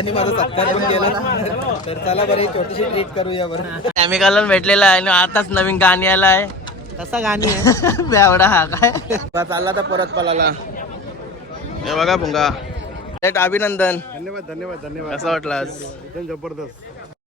तात्यांनी माझा सत्कार पण केला ना, तर चला बरं छोटीशी ट्रीट करूया बरं. केमिकल भेटलेला आहे आणि आताच नवीन गाणी आला आहे. कसा गाणी आहे बेवडा हा काय चालला तर परत पलाला. हे बघा भुंगा. अभिनंदन. धन्यवाद धन्यवाद धन्यवाद. कसं वाटलं आज? एकदम जबरदस्त.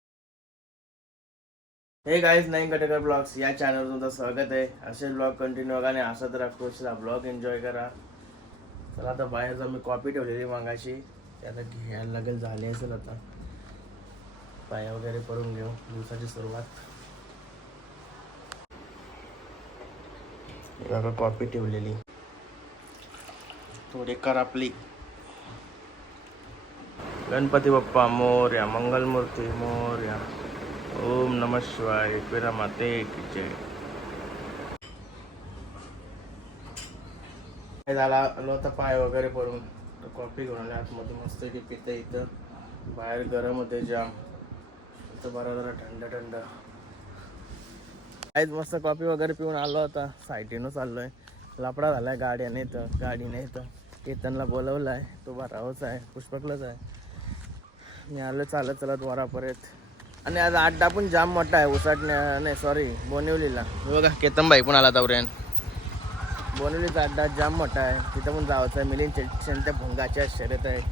हे गाईज नवीन कटेकर ब्लॉग्स या चॅनलवर तुमचं स्वागत आहे. असे ब्लॉग कंटिन्यू बघा आणि असं तर खुशला ब्लॉग एन्जॉय करा. चला आता बाहेर जाऊन मी कॉपी ठेवलेली मागाशी, ते आता घ्यायला लागेल. झाली असेल आता. पाया वगैरे करून घेऊ. दिवसाची सुरुवात. बघा कॉपी ठेवलेली थोडी करापली. गणपती बाप्पा मोरया, मंगलमूर्ती मोरया, ओम नमः शिवाय, एकविरा माते की जय. झाला आलो आता पाय वगैरे पडून कॉफी घेऊन आले आतमध्ये मस्त की पिते. इथं बाहेर गरम होते जाम, इथं बरा जरा थंड थंड. काहीच मस्त कॉफी वगैरे पिऊन आलो. आता साईटीनं चाललोय. लफडा झालाय गाडी नाही तर गाडी नाही तर केतनला बोलवलं आहे. तो भरावच आहे, पुष्पकलाच आहे. मी आलो चालत चालत वरापर्यंत. आणि आज अड्डा पण जाम मोठा आहे. उसाटण्या नाही सॉरी बोनिवलीला. बघा केतनबाई पण आला तवऱ्यान. बोनिवलीचा अड्डा जाम मोठा आहे, तिथं पण जायचं आहे. मिलिंद त्या भुंगाच्या शर्यत आहे.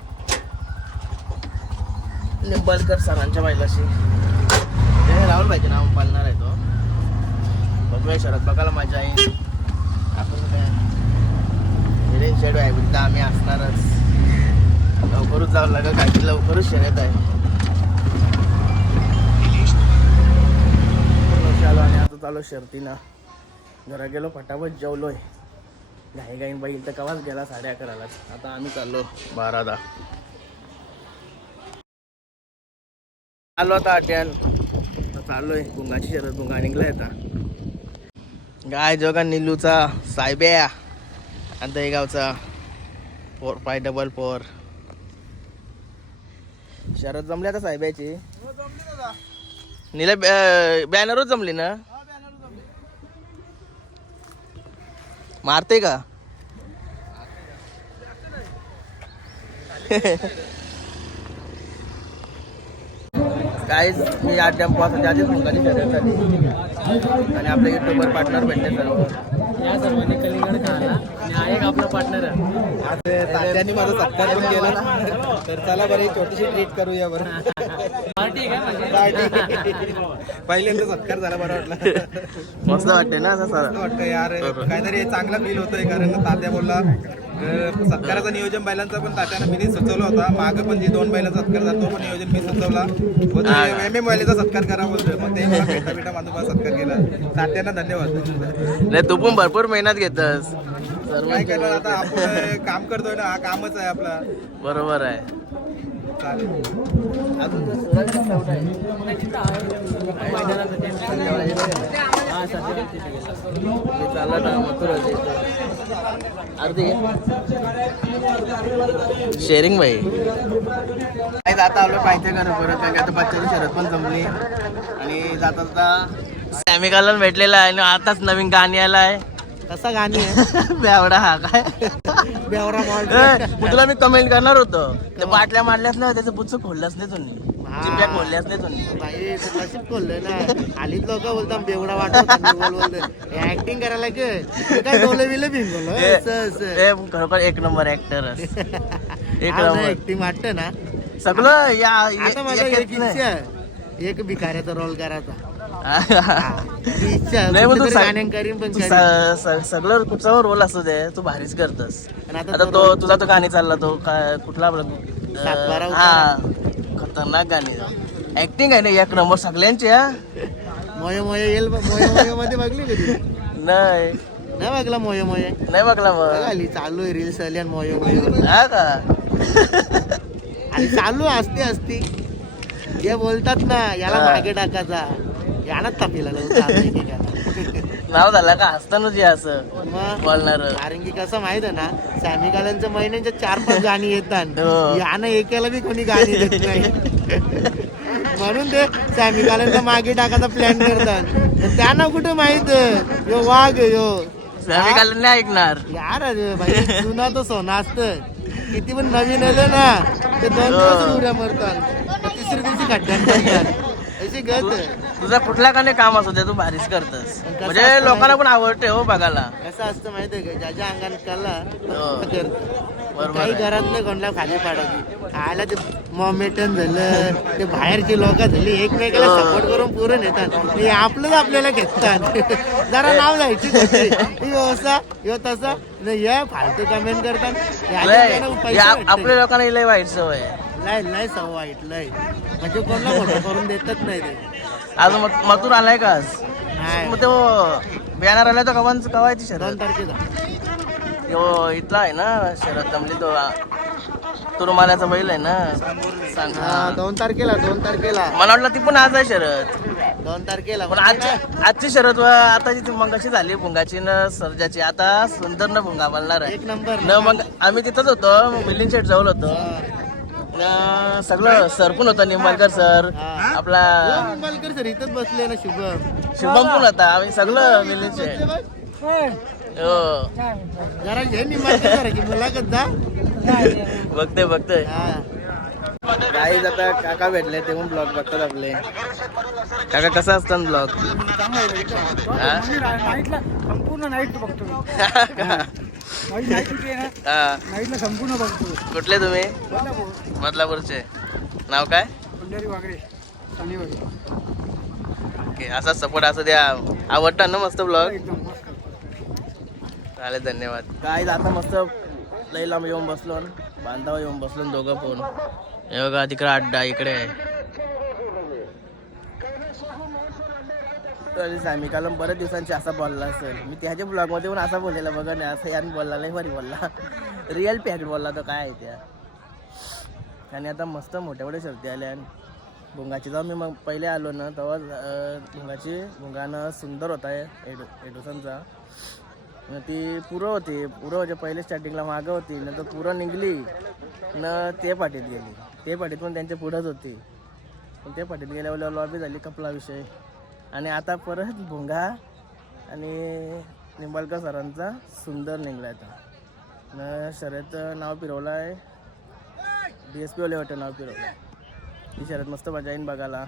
निंबलकर सरांच्या बायलाशी राहुल पाहिजे ना पालणार आहे तो. बघूया शरद बघायला मजा येईल. आपण काय मिलिंद शेड आहे बिद्दा आम्ही असणारच. लवकरच जावं लागेल काय की लवकरच शर्यत आहे. चालू आणि आता चालू शर्तीनं. घरा गेलो फटाफट जेवलोय. घाई घाईन बाई तर कवाच गेला 11:30. आता आम्ही चाललो 12:10. आलो आता आट्यान. चाललोय भुंगाची शरद. भुंगा निघलाय आता. गाय जोगा निल्लूचा सायब्या आणि दहीगावचा 4-5-4 शरद जमली आता साहेबाची. निला बॅनरच जमली ना. मारते का काहीच. मी या टेम्पोसाठी आधीच मुंगाची शर्यत झाली आणि आपले युट्यूबर पार्टनर भेटले सर्व. या सर्वांनी कलिंगड खाला आणि एक आपला पार्टनर आहे. तात्यांनी माझा सत्कार पण केला ना, तर चला बरं छोटीशी ट्रीट करूया बरं. पार्टी काय पहिल्यांदा सत्कार झाला बरं वाटलं. मस्त वाटते ना असं वाटतं यार. काहीतरी चांगला फील होतोय. कारण तात्या बोलला सत्काराचं नियोजन बैलांचा पण तात्यानं मीच सुचवलं होता. मागं पण जे 2 बैलांचा सत्कार झाला तो पण नियोजन मी सुचवला. एम बैलाचा सत्कार करा बोलतोय. मग ते मला भेटा भेटा माझा मला सत्कार केला. तात्यांना धन्यवाद. नाही तू पण भरपूर मेहनत घेतस. काय करणार आता, आपण काम करतोय ना, हा कामच आहे आपला. बरोबर आहे. शेअरिंग भाई आता आलो पाहिजे कर परत. कारण की आता बच्चाची शरद पण जमली आणि जाता जाता सॅमिकाला भेटलेला आहे आणि आताच नवीन गाणी आला आहे. कसा गाणी आहे बेवडा हा काय बेवडा. तुला मी कमेंट करणार होतो. ते बाटल्या मारल्याच नाही, त्याचं पुच्छ खोलल्याच नाही तुम्ही. चिप्या खोलल्याच नाही तुम्ही. भाई नशीब खोललंय ना. खालीच लोक बोलतात बेवडा वाटत. ऍक्टिंग करायला काय बोल बिल बिन खरोखर एक नंबर ऍक्टर. एक नंबर ऍक्टिंग वाटतं ना सगळं. या आता माझा एक इच्छा आहे, एक भिकाऱ्याचा रोल करायचा. नाही मग तू सगळं कुठचा रोल असतो ते तू भारीच करतस. आता तो तुझा तो गाणी चालला तो काय कुठला आपला हा खतरनाक गाणी. ऍक्टिंग आहे ना एक नंबर सगळ्यांची. मोये मोये येईल. मोये मध्ये बघली कधी? नाही नाही बघला मोये मोये. नाही बघला. मग आली चालू आहे रील्स आली आणि मोये मोये हा का. आणि चालू असती जे बोलतात ना याला मागे टाकायचा यालाच तापीला नाव झालं का हसताना जे असं बोलणार. कारण की कसं माहित आहे ना, सॅमिकालांच्या महिन्यांच्या 4-5 गाणी येतात. यानं एकाला बी कोणी गाणी देत नाही. म्हणून ते सॅमिकालांच्या मागे टाकायचा प्लॅन करतात. त्यांना कुठं माहित यो वाघ यो सॅमिकाला नाही ऐकणार यार. भाई जुना तो सोना असतं. किती पण नवीन आलं ना ते 2 दिवस उड्या मारतात, तिसऱ्या दिवशी खड्ड्यात पडतात. अशी गत आहे. तुझा कुठला का नाही काम असू दे तू भारीच करतस, म्हणजे लोकांना पण आवडते हो बघायला. कसं असतं माहितीये का, ज्याच्या अंगात कला हो. करतो. काही घरात नाही कोणाला खाली पाडायची, खायला ते मॉमेटन झालं, ते बाहेरची लोक झाली एकमेकाला सपोर्ट करून पुरण येतात, हे आपलंच आपल्याला घेतात. जरा नाव जायची ही व्यवस्था ह्यो तसा नाही, हे फालतू कमेंट करतात. आपल्या लोकांना लय वाईट सवय आहे. लय लय सव वाईट लय, म्हणजे कोणाला मोठं करून देतच नाही ते. आज मथुर आलाय का आज? नाही मग तो बॅनर आलाय तो कवायची 2 शरद तारखेला तो इथला आहे ना, शरद तमली तो तुरुमाल्याचा बैल आहे ना, सांग. हा 2 तारखेला मला वाटलं ती पण आज आहे शरद. 2 तारखेला पण आजची शरद आताची ती मंगाची झाली भुंगाची न सर्जाची, आता सुंदर न भुंगा बनणार आहे. 1 नंबर न मग आम्ही तिथंच होतो, बिल्डिंग शेट जवळ होतो. सगळं सर पण होता, निंबाळकर सर, आपला निंबाळकर सर इथंच बसले ना, शुभम पण होता, आम्ही सगळं बिल्डिंग शेट. हो जरा घे निंबाळकर सराची मुलाखत जा. बघते काही आता काका भेटले ते पण ब्लॉग बघतात आपले. काका कसं असतात ब्लॉग? संपूर्ण नाईट बघतो. संपूर्ण बघतो. कुठले तुम्ही? बदलापूरचे. नाव काय? पंढरी वागरे शनिवारी. ओके, असा सपोर्ट असू द्या. आवडतात ना मस्त ब्लॉग? एकदम मस्त. चालेल, धन्यवाद. काय आता मस्त लई लांब येऊन बसलो, बांधावा येऊन बसलो दोघं पण. हे बघा तिकडे अड्डा इकडे आहे. मी काल बऱ्याच दिवसांची असा बोलला असेल, मी त्याच्या ब्लॉग मध्ये पण असा बोललेला बघा ना, असं याने बोलला नाही, बरी बोलला, रिअल पॅकेट बोलला तो काय आहे त्या. आणि आता मस्त मोठ्या मोठ्या शर्ती आल्या. आणि भुंगाची जेव्हा मी मग पहिले आलो ना तेव्हा भुंगानं सुंदर होता एडुसनचा. ती पुरं होती, पुरं म्हणजे पहिले स्टार्टिंगला मागं होती, नंतर पुरं निघली न ते पाटीत गेली. ते पाटीत पण त्यांच्या पुढंच होती, पण ते पाटीत गेल्यावर लॉबी झाली, कपला विषय. आणि आता परत भुंगा आणि निंबाळकर सरांचा सुंदर निघला आता न. शर्यत नाव फिरवलं आहे, DSP वाले वाटतं नाव फिरवलं. ती शर्यत मस्त मजा येईन बघायला.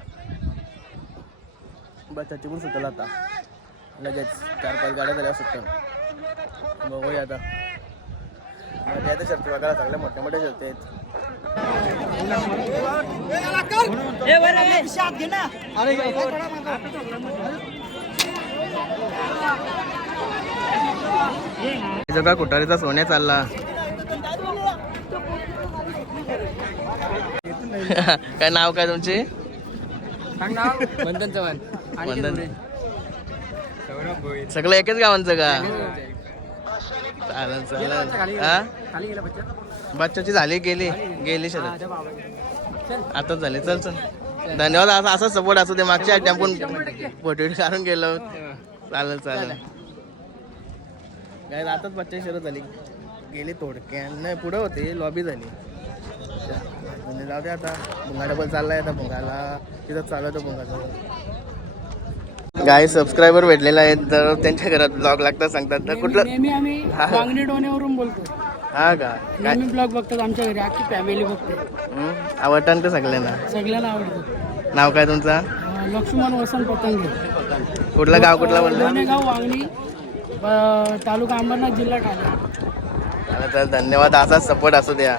बच्चाची पण सुटलं आता लगेच, 4-5 गाड्या झाल्या सुटतं. बघूया आता मजा येते शर्ती बघायला, चांगल्या मोठ्या मोठ्या शर्ती आहेत. जगा कुठारीचा सोन्या चालला. काय नाव काय तुमचे? वंदन चव्हाण. वंदन. सगळं एकच गावांचं का? चालेल चालेल. हा खाली गेला बच्चा. बच्चाची झाली गेली शरद आताच झाले. चल चल, धन्यवाद. असा सपोर्ट असू दे. मागच्या आठवड्यात पण फोटो काढून गेलो. चालेल चालेल. काय आताच बच्चाची शरद झाली, गेली थोडक्यात नाही, पुढं होती, लॉबी झाली. म्हणजे जाऊ दे आता. भुंगा डबल चाललाय आता भुंगाला, तिथं चालवतो भुंगाचं. गाय सबस्क्रायबर भेटलेला आहेत, तर त्यांच्या घरात ब्लॉग लागतात सांगतात. तर कुठलं? नेहमी आम्ही वांगणी डोण्यावरून बोलतो. हा का? नेहमी ब्लॉग बघतात आमच्या घरी, अख्खी फॅमिली बघते. आवडतं ते सगळ्यांना. सगळ्यांना आवडतं. नाव काय तुमचा? लक्ष्मण वसंत पतंगे. कुठलं गाव? कुठला बोललं? दोनेगाव वांगणी, तालुका अंबरनाथ, जिल्हा ठाणे. चालेल, धन्यवाद. असाच सपोर्ट असू द्या.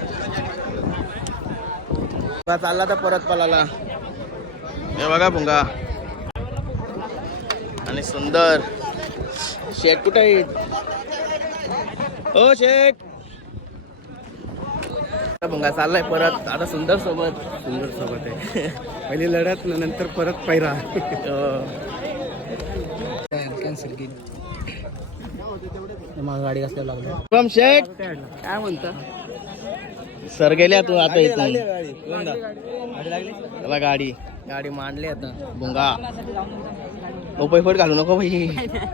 चालला तर परत पलाला. हे बघा भुंगा आणि सुंदर. शेट कुठे आहेत? हो शेट. भुंगा चाललाय परत आता सुंदर सोबत. सुंदर सोबत आहे. पहिली लढत नंतर परत पैरा. कॅन्सल केली. मग गाडी कसल्या लागली. शुभम शेट काय म्हणता? सर गेले तू आता इथून. चला गाडी मांडली आता. भुंगा ओपै फोट घालू नको भाई.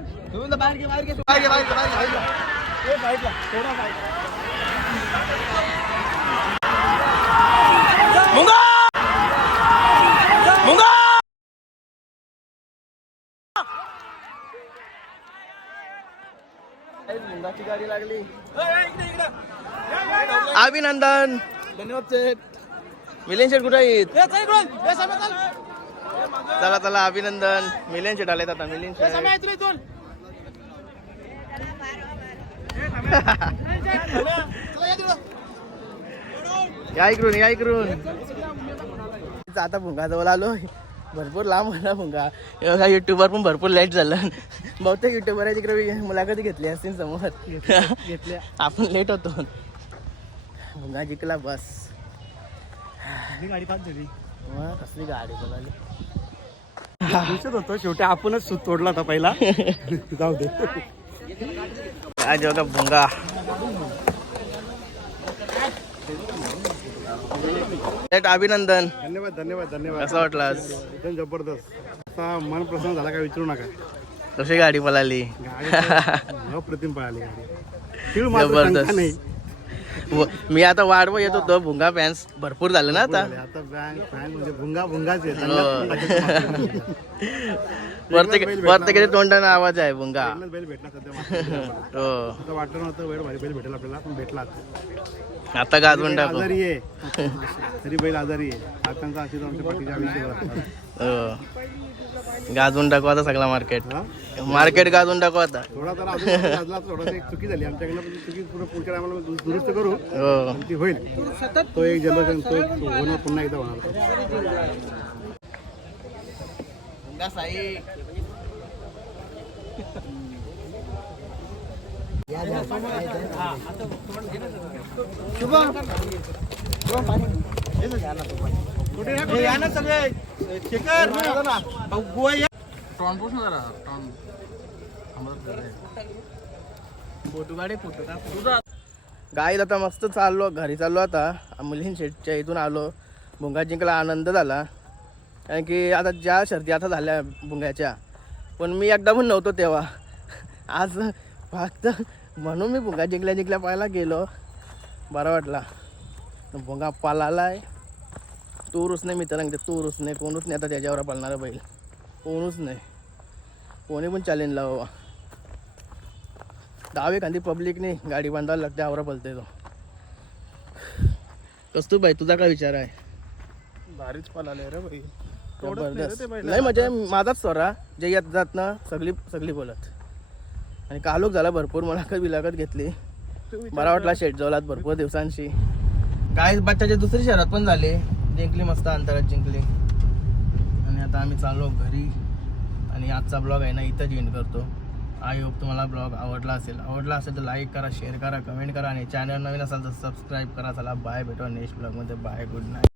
भुंगा भुंगा भुंगाची गाडी लागली. अभिनंदन. धन्यवाद शेठ. मिलिंद शेठ कुठे आहेत? चला चला अभिनंदन. मिलिंद शेठ आलेत आता. मिलिंद शेठ या इकडून. आता भुंगा जवळ आलो. भरपूर लांब होता भुंगा. युट्यूबवर पण भरपूर लेट झालं. बहुतेक युट्यूबर तिकडे मुलाखती घेतली असतील समोर. घेतल्या आपण लेट होतो. भुंगा जिंकला बस. गाडी पास झाली. कसली गाडी बोलाली. होतो शेवटी आपणच सूत तोडला होता पहिला. जाऊ दे. आज बघा भुंगा. अभिनंदन. धन्यवाद. कसं वाटलं आज? एकदम जबरदस्त. आता मन प्रसन्न झाला काय विचारू नका. कशी गाडी पळाली? गाडी अप्रतिम पळाली गाडी. जबरदस्त. मी आता वाढव येत होतो. भुंगा फॅन्स भरपूर झाले ना आता. फॅन म्हणजे भुंगाच आहे. प्रत्येकाच्या तोंडाने आवाज आहे भुंगा. बैल भेटला सध्या. हो वाटलं नव्हतं बैल भेटेल आपल्याला पण भेटला. आता गाजवून टाकू. आजारी आहे तरी बैल आजारी आहे. आतांचा आशीर्वाद आमच्या पाठीच्या आयुष्यावर. गाजवून टाकू आता सगळा मार्केट गाजवून टाकू आता. थोडा जरा अजून गाजला थोडासा एक चुकी झाली आमच्याकडनं. पण चुकी पुढच्या टायमाला दुरुस्त करू. हो ती होईल. तो एक जल्लोष तो होणार पुन्हा एकदा होणार. साई गाईला आता मस्त चाललो. घरी चाललो आता. मिलिंद शेठच्या इथून आलो. भुंगा जिंकला. आनंद झाला. कारण की आता ज्या शर्ती आता झाल्या भुंग्याच्या, पण मी एकदा पण नव्हतो तेव्हा. आज फक्त म्हणून मी भुंगा जिंकल्या पाहायला गेलो. बरा वाटला. भुंगा पालालाय. तूरुच नाही मित्रांकडे. तूरुच नाही. कोणच नाही आता त्याच्यावर पालणारा बैल. कोणच नाही. कोणी पण चॅलेंज लावा. डावे खांदी पब्लिकने गाडी बांधायला लागते. आवरा पलते तो. कस्तू भाई तुझा काय विचार आहे? भारीच पळाले रे भाई. जबरदस्त. नाही म्हणजे माझाच स्वरा जे येत जात ना सगळी बोलत. आणि कालोख झाला. भरपूर मुलाखत घेतली. बरा वाटला शेट जवळात भरपूर दिवसांशी. काय बच्चाच्या दुसरी शहरात पण झाले. जिंकली मस्त अंतरात जिंकली. आणि आता आम्ही चाललो घरी. आणि आजचा ब्लॉग आहे ना इथं एंड करतो. आय होप तुम्हाला ब्लॉग आवडला असेल तर लाईक करा, शेअर करा, कमेंट करा. आणि चॅनल नवीन असाल तर सबस्क्राईब करा. चला बाय. भेटू नेक्स्ट ब्लॉगमध्ये. बाय. Good night.